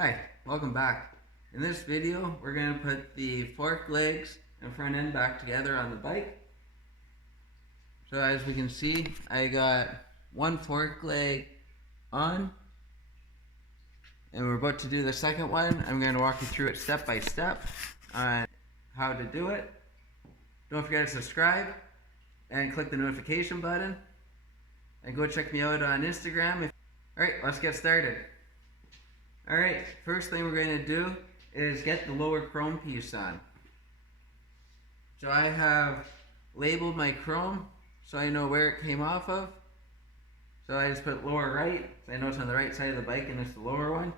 Hi, welcome back. In this video, we're going to put the fork legs and front end back together on the bike. So as we can see, I got one fork leg on, and we're about to do the second one. I'm going to walk you through it step by step on how to do it. Don't forget to subscribe and click the notification button, and go check me out on Instagram. Alright, let's get started. Alright, first thing we're going to do is get the lower chrome piece on. So I have labeled my chrome so I know where it came off of. So I just put lower right, so I know it's on the right side of the bike and it's the lower one.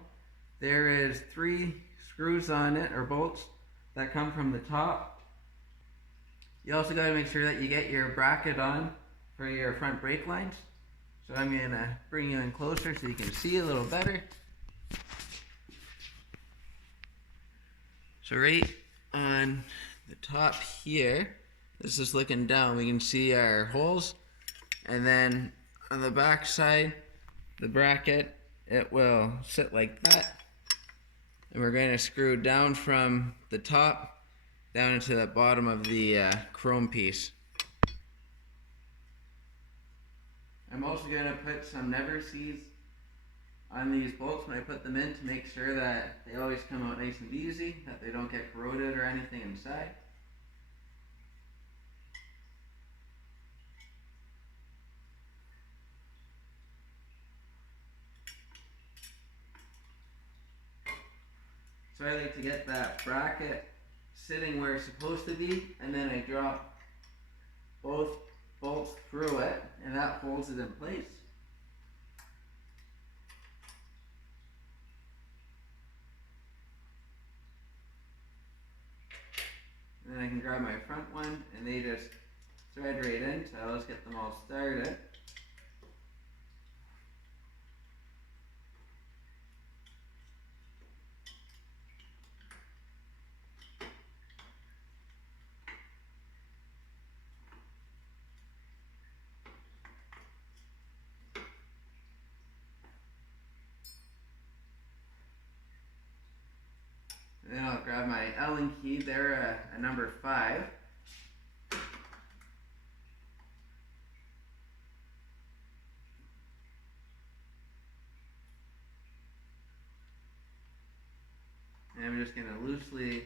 There is 3 screws on it, or bolts, that come from the top. You also got to make sure that you get your bracket on for your front brake lines. So I'm going to bring you in closer so you can see a little better. So right on the top here, this is looking down, we can see our holes, and then on the back side, the bracket, it will sit like that, and we're going to screw down from the top down into the bottom of the chrome piece. I'm also going to put some never seeds on these bolts when I put them in to make sure that they always come out nice and easy, that they don't get corroded or anything inside. So I like to get that bracket sitting where it's supposed to be, and then I drop both bolts through it, and that holds it in place. And then I can grab my front one, and they just thread right in, so let's get them all started. And then I'll grab my Allen key, they're a number 5. And I'm just going to loosely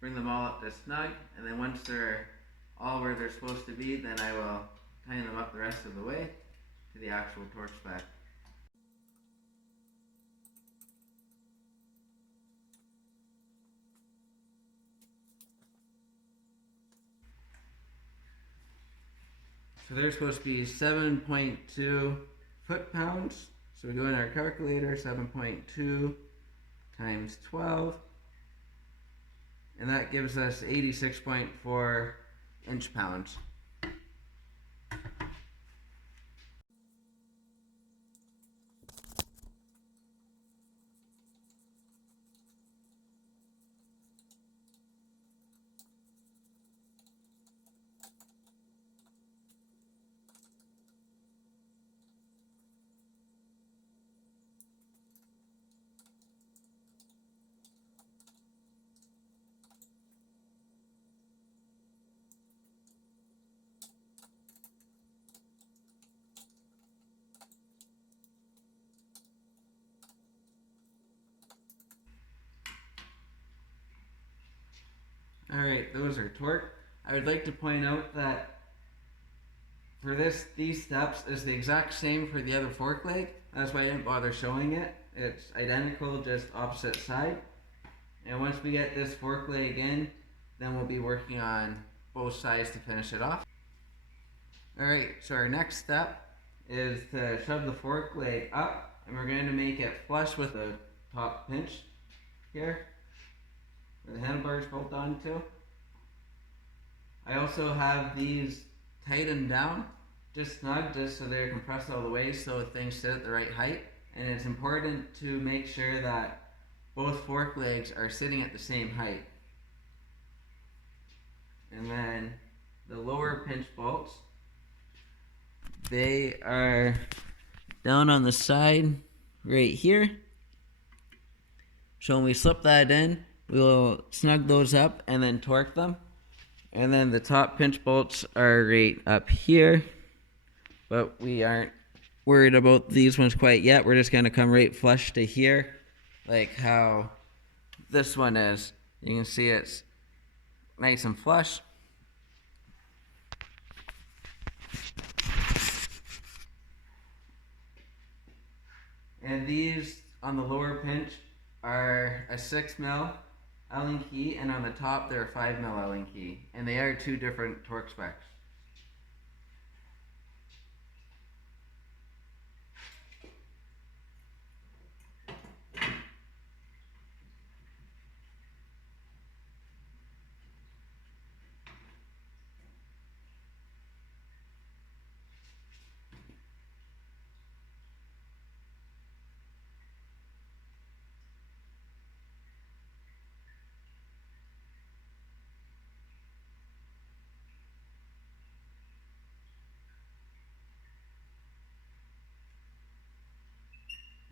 bring them all up to snug, and then once they're all where they're supposed to be, then I will tighten them up the rest of the way to the actual torque spec. So they're supposed to be 7.2 foot-pounds. So we go in our calculator, 7.2 times 12. And that gives us 86.4 inch-pounds. Alright, those are torque. I would like to point out that for these steps is the exact same for the other fork leg. That's why I didn't bother showing it. It's identical, just opposite side. And once we get this fork leg in, then we'll be working on both sides to finish it off. Alright, so our next step is to shove the fork leg up, and we're going to make it flush with the top pinch here, where the handlebars bolt onto. I also have these tightened down, just snug, just so they're compressed all the way so things sit at the right height. And it's important to make sure that both fork legs are sitting at the same height. And then the lower pinch bolts, they are down on the side right here. So when we slip that in, we'll snug those up and then torque them. And then the top pinch bolts are right up here, but we aren't worried about these ones quite yet. We're just gonna come right flush to here, like how this one is. You can see it's nice and flush. And these on the lower pinch are a 6mm Allen key, and on the top they're a 5mm Allen key, and they are two different torque specs.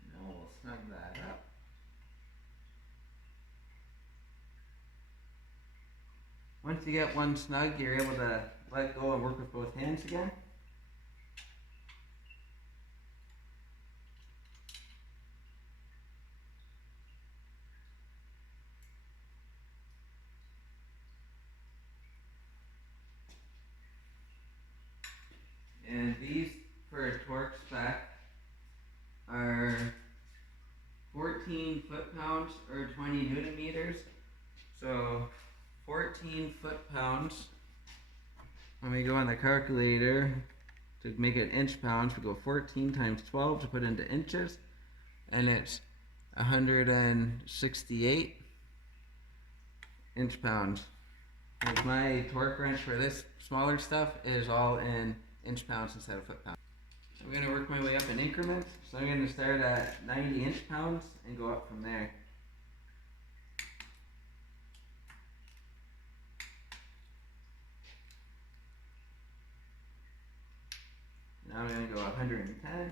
Now we'll snug that up. Once you get one snug, you're able to let go and work with both hands again. And these, for a torque spec, are 14 foot-pounds or 20 Newton meters. So 14 foot-pounds, when we go on the calculator to make it inch pounds, we go 14 times 12 to put into inches, and it's 168 inch pounds. Like my torque wrench for this smaller stuff is all in inch pounds instead of foot pounds. So I'm going to work my way up in increments. So I'm going to start at 90 inch pounds and go up from there. Now I'm going to go 110.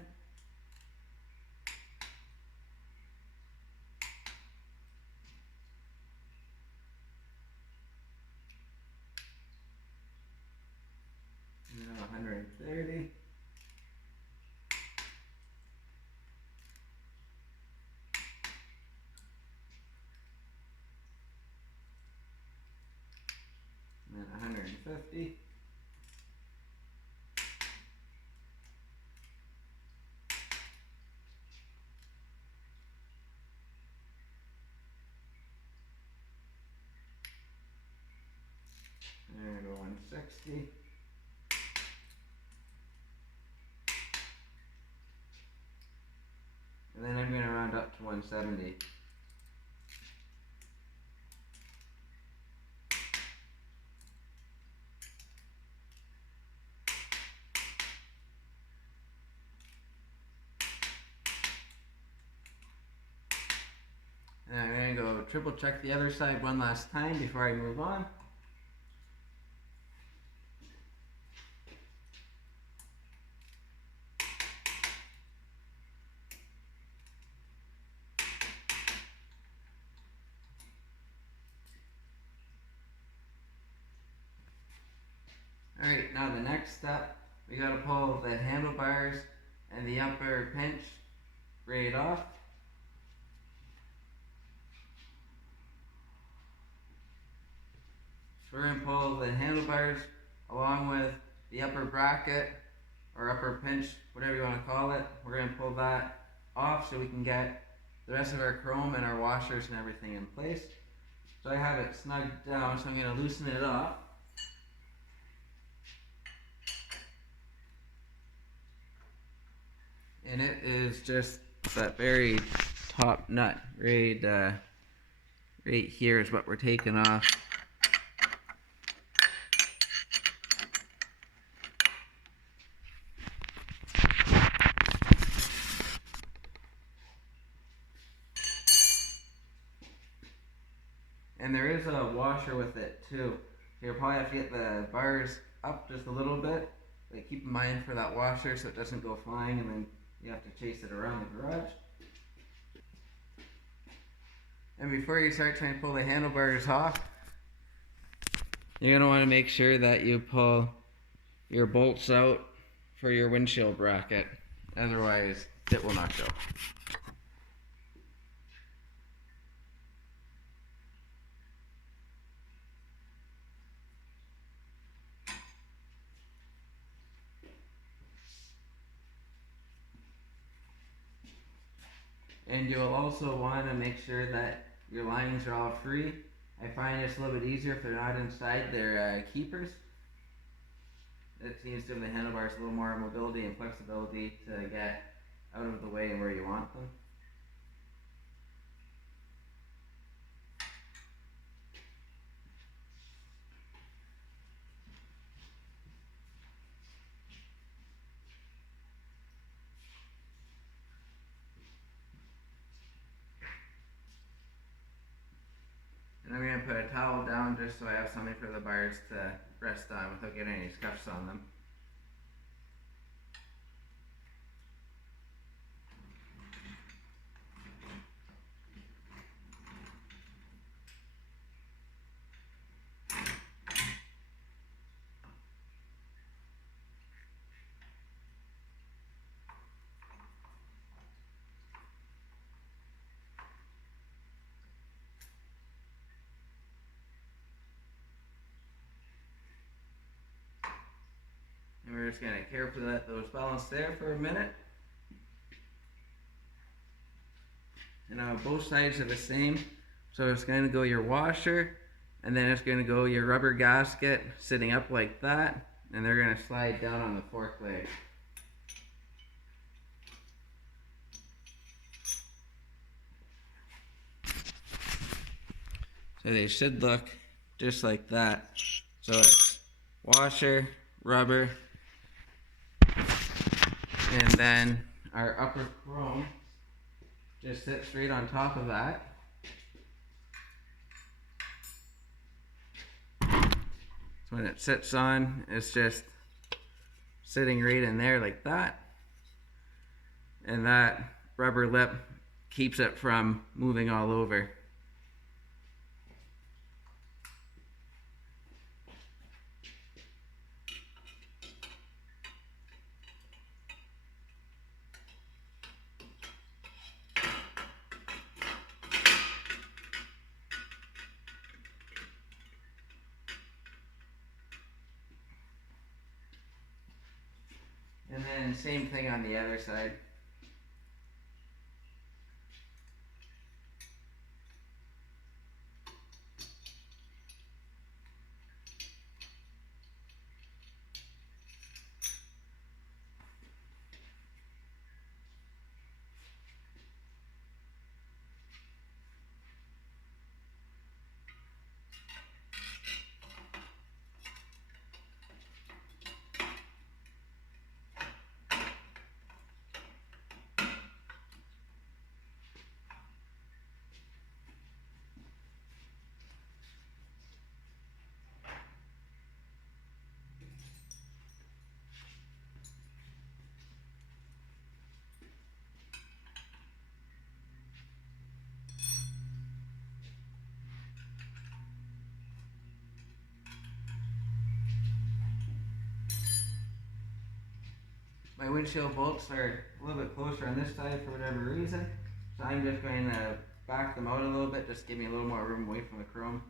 Now 130. And then 150. There we go, 160. And then I'm going to round up to 170. And I'm going to go triple check the other side one last time before I move on. Alright, now the next step, we got to pull the handlebars and the upper pinch right off. So we're going to pull the handlebars along with the upper bracket or upper pinch, whatever you want to call it. We're going to pull that off so we can get the rest of our chrome and our washers and everything in place. So I have it snugged down, so I'm going to loosen it up. And it is just that very top nut right here is what we're taking off. And there is a washer with it too. So you'll probably have to get the bars up just a little bit. But keep in mind for that washer so it doesn't go flying and then you have to chase it around the garage. And before you start trying to pull the handlebars off, you're going to want to make sure that you pull your bolts out for your windshield bracket. Otherwise, it will not go. And you'll also want to make sure that your lines are all free. I find it's a little bit easier if they're not inside their keepers. It seems to give the handlebars a little more mobility and flexibility to get out of the way where you want them. And I'm going to put a towel down just so I have something for the bars to rest on without getting any scuffs on them. And we're just going to carefully let those balance there for a minute. And now both sides are the same. So it's going to go your washer, and then it's going to go your rubber gasket sitting up like that, and they're going to slide down on the fork leg. So they should look just like that. So it's washer, rubber, and then our upper chrome just sits right on top of that. So when it sits on, it's just sitting right in there like that. And that rubber lip keeps it from moving all over. And then same thing on the other side. My windshield bolts are a little bit closer on this side for whatever reason, so I'm just going to back them out a little bit, just give me a little more room away from the chrome.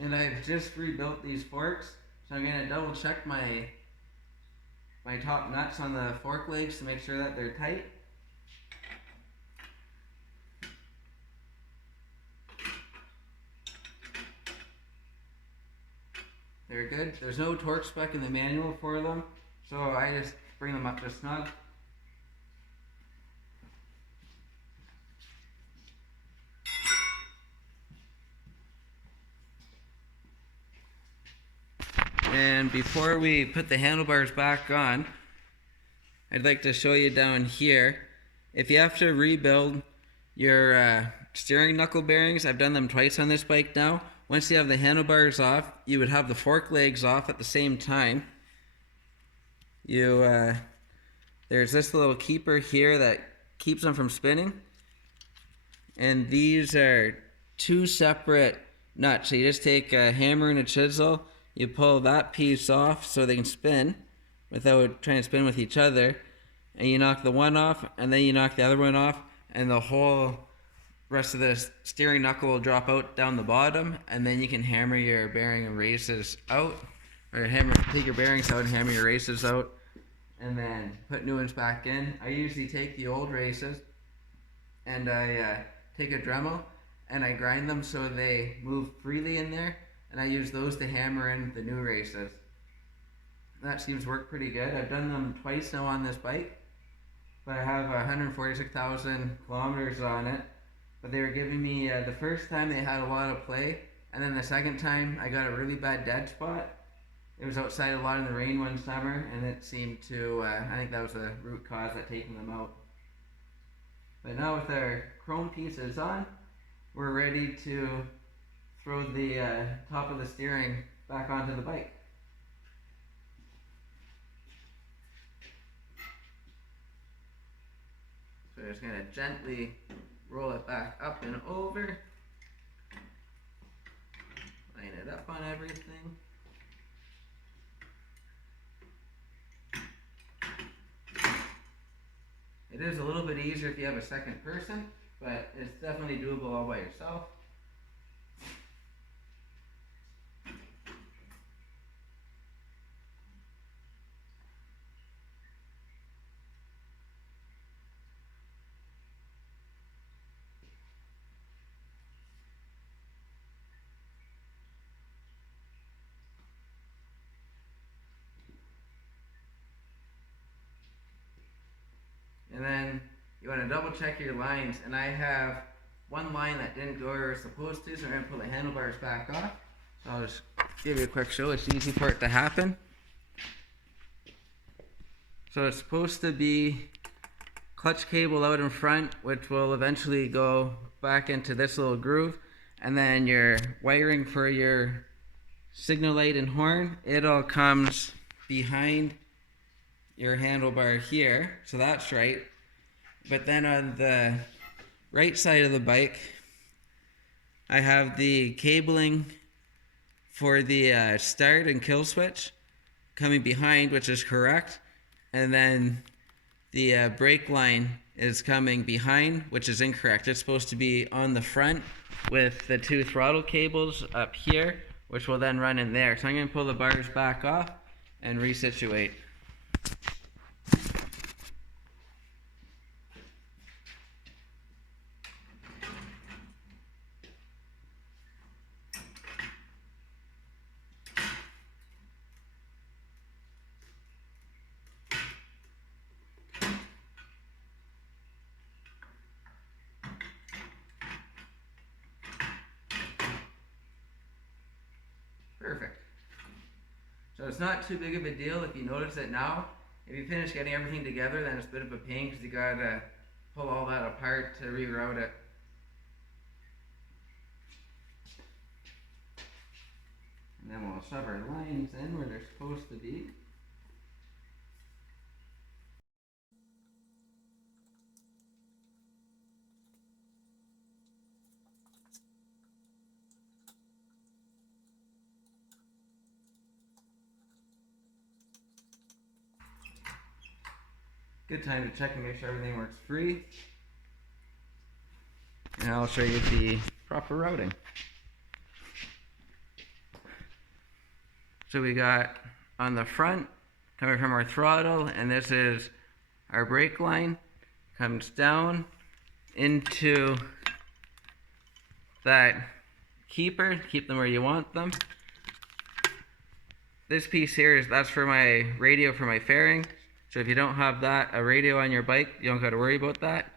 And I've just rebuilt these forks, so I'm going to double check my top nuts on the fork legs to make sure that they're tight. They're good. There's no torque spec in the manual for them, so I just bring them up to snug. And before we put the handlebars back on, I'd like to show you down here. If you have to rebuild your steering knuckle bearings, I've done them twice on this bike now. Once you have the handlebars off, you would have the fork legs off at the same time. There's this little keeper here that keeps them from spinning. And these are two separate nuts. So you just take a hammer and a chisel, you pull that piece off so they can spin without trying to spin with each other, and you knock the one off, and then you knock the other one off, and the whole rest of the steering knuckle will drop out down the bottom, and then you can hammer your bearing and races out, or take your bearings out and hammer your races out, and then put new ones back in. I usually take the old races and I take a Dremel and I grind them so they move freely in there, and I use those to hammer in the new races. That seems to work pretty good. I've done them twice now on this bike, but I have 146,000 kilometers on it. But they were giving me, the first time they had a lot of play, and then the second time I got a really bad dead spot. It was outside a lot in the rain one summer, and it seemed to, I think that was the root cause of taking them out. But now with our chrome pieces on, we're ready to throw the top of the steering back onto the bike. So we're just going to gently roll it back up and over, line it up on everything. It is a little bit easier if you have a second person, but it's definitely doable all by yourself. And then you want to double check your lines, and I have one line that didn't go where it's supposed to, so I'm going to pull the handlebars back off. So I'll just give you a quick show. It's easy for it to happen. So it's supposed to be clutch cable out in front, which will eventually go back into this little groove, and then your wiring for your signal light and horn, it all comes behind your handlebar here, so that's right. But then on the right side of the bike, I have the cabling for the start and kill switch coming behind, which is correct, and then the brake line is coming behind, which is incorrect. It's supposed to be on the front with the two throttle cables up here, which will then run in there. So I'm going to pull the bars back off and resituate. Perfect. So it's not too big of a deal if you notice it now. If you finish getting everything together, then it's a bit of a pain because you gotta pull all that apart to reroute it. And then we'll shove our lines in where they're supposed to be. Good time to check and make sure everything works free. And I'll show you the proper routing. So we got on the front, coming from our throttle, and this is our brake line, comes down into that keeper, keep them where you want them. This piece here that's for my radio for my fairing. So if you don't have that, a radio on your bike, you don't got to worry about that.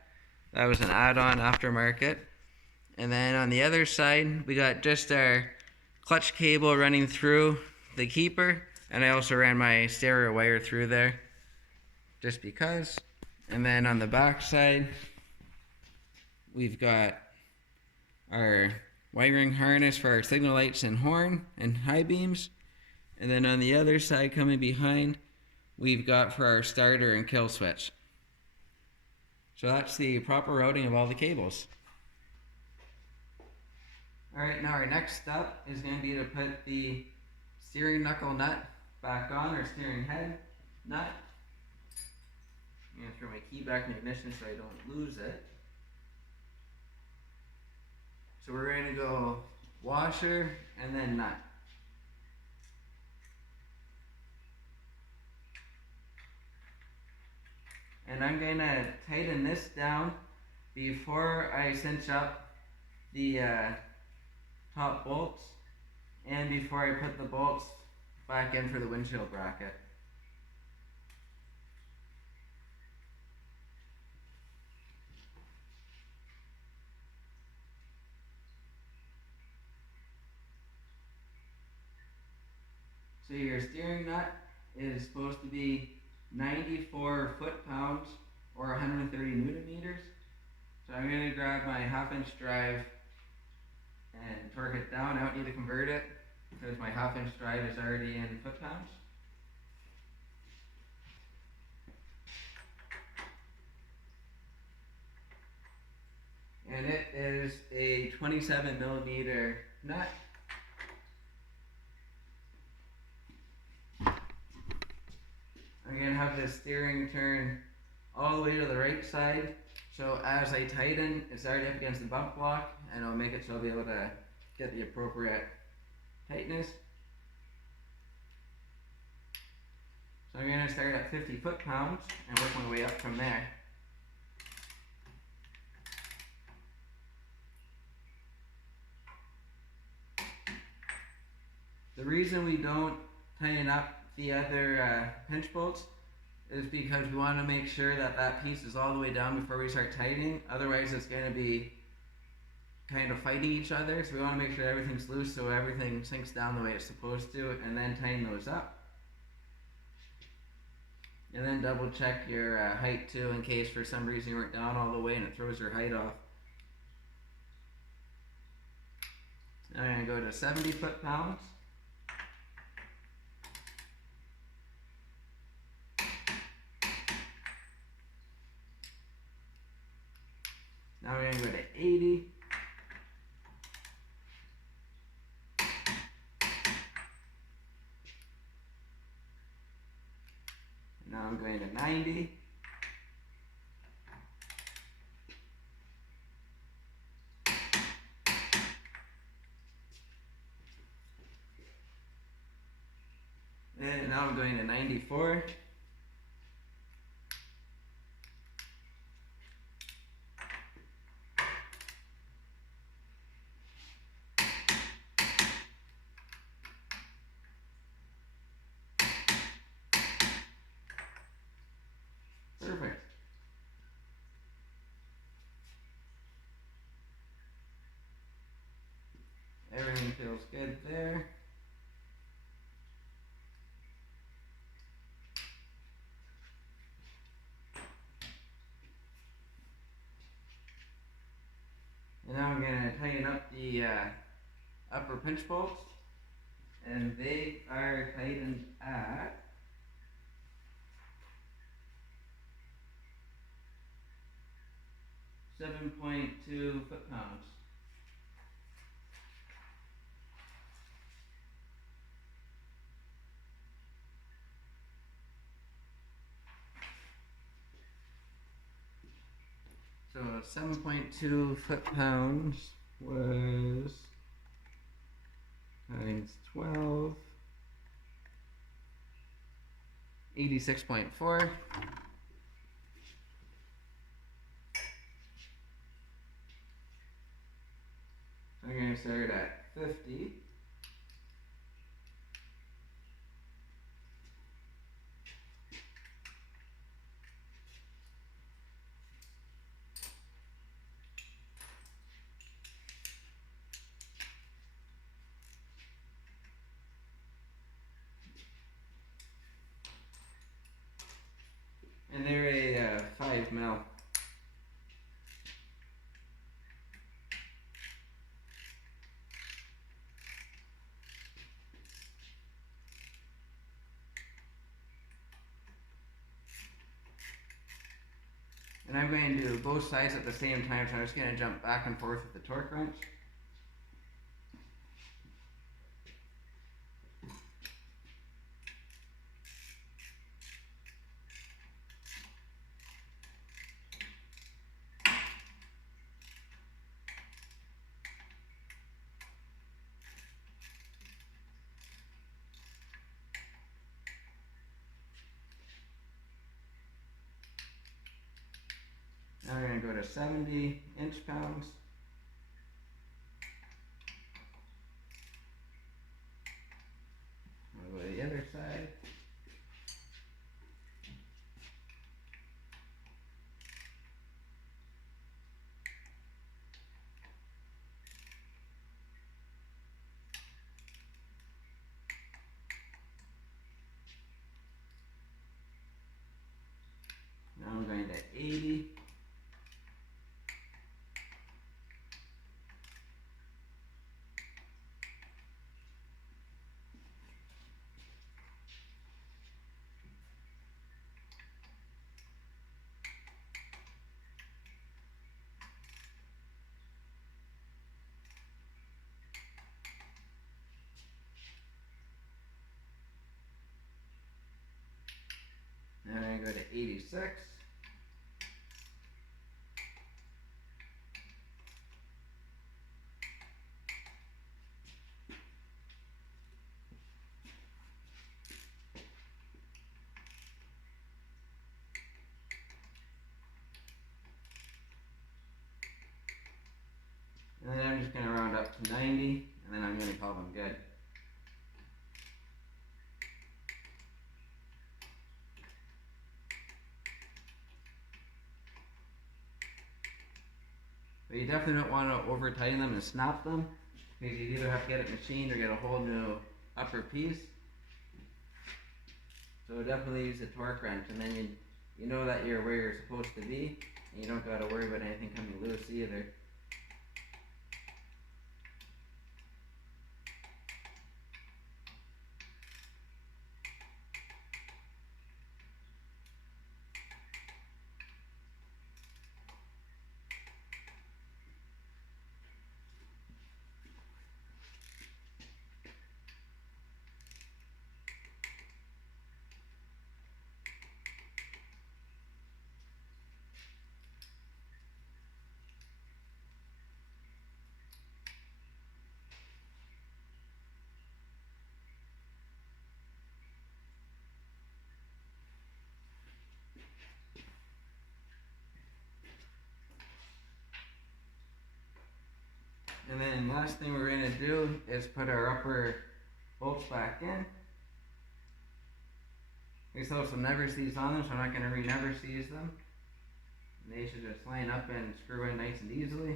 That was an add-on aftermarket. And then on the other side, we got just our clutch cable running through the keeper, and I also ran my stereo wire through there. just because. And then on the back side, we've got our wiring harness for our signal lights and horn and high beams. And then on the other side, coming behind, we've got for our starter and kill switch. So that's the proper routing of all the cables. Alright, now our next step is going to be to put the steering knuckle nut back on, or steering head nut. I'm going to throw my key back in the ignition so I don't lose it. So we're going to go washer and then nut. And I'm going to tighten this down before I cinch up the top bolts, and before I put the bolts back in for the windshield bracket. So your steering nut is supposed to be 94 foot-pounds or 130 Newton meters. So I'm going to grab my 1/2-inch drive and torque it down. I don't need to convert it because my 1/2-inch drive is already in foot-pounds. And it is a 27 millimeter nut. I'm going to have the steering turn all the way to the right side, so as I tighten, it's already up against the bump block, and it'll make it so I'll be able to get the appropriate tightness. So I'm going to start at 50 foot-pounds and work my way up from there. The reason we don't tighten up the other pinch bolts is because we want to make sure that that piece is all the way down before we start tightening. Otherwise it's going to be kind of fighting each other, so we want to make sure everything's loose so everything sinks down the way it's supposed to, and then tighten those up. And then double check your height too, in case for some reason you weren't down all the way and it throws your height off. Now I'm going to go to 70 foot-pounds. Now we're going to go to 80. Now I'm going to 90. And now I'm going to 94. Perfect. Everything feels good there. And now I'm going to tighten up the upper pinch bolts, and they are tightened at 7.2 foot-pounds. So 7.2 foot-pounds was times 12, 86.4. I'm going to start at 50. 5 mil. And I'm going to do both sides at the same time, so I'm just going to jump back and forth with the torque wrench. Now we're going to go to 70 inch-pounds. We'll go to the other side. Now I'm going to 80. Now I'm going to go to 86. And then I'm just going to round up to 90, and then I'm going to call them good. But you definitely don't want to over tighten them and snap them, because you either have to get it machined or get a whole new upper piece. So definitely use the torque wrench, and then you know that you're where you're supposed to be, and you don't got to worry about anything coming loose either. And then last thing we're going to do is put our upper bolts back in. They still have some never sees on them, so I'm not going to re-never sees them. And they should just line up and screw in nice and easily.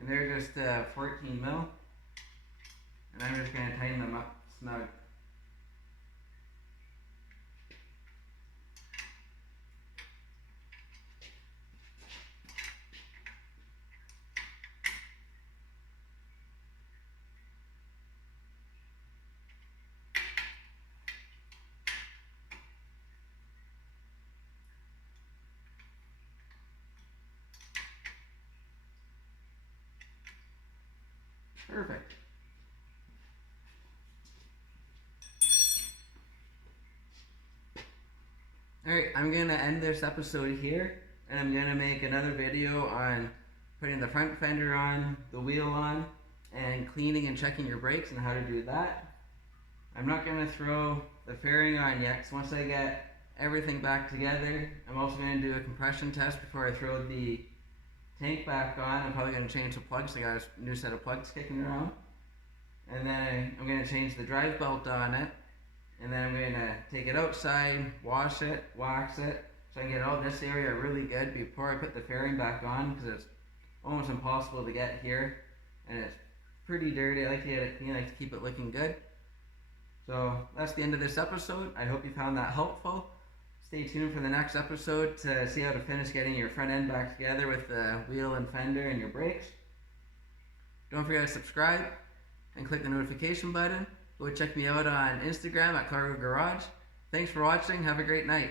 And they're just 14 mil. And I'm just going to tighten them up snug. Perfect. Alright, I'm going to end this episode here, and I'm going to make another video on putting the front fender on, the wheel on, and cleaning and checking your brakes and how to do that. I'm not going to throw the fairing on yet, so once I get everything back together, I'm also going to do a compression test before I throw the tank back on. I'm probably going to change the plugs. I got a new set of plugs kicking around. And then I'm going to change the drive belt on it. And then I'm going to take it outside, wash it, wax it, so I can get all this area really good before I put the fairing back on, because it's almost impossible to get here. And it's pretty dirty. I like to get it clean. I like to keep it looking good. So that's the end of this episode. I hope you found that helpful. Stay tuned for the next episode to see how to finish getting your front end back together with the wheel and fender and your brakes. Don't forget to subscribe and click the notification button. Go check me out on Instagram at Clargo Garage. Thanks for watching. Have a great night.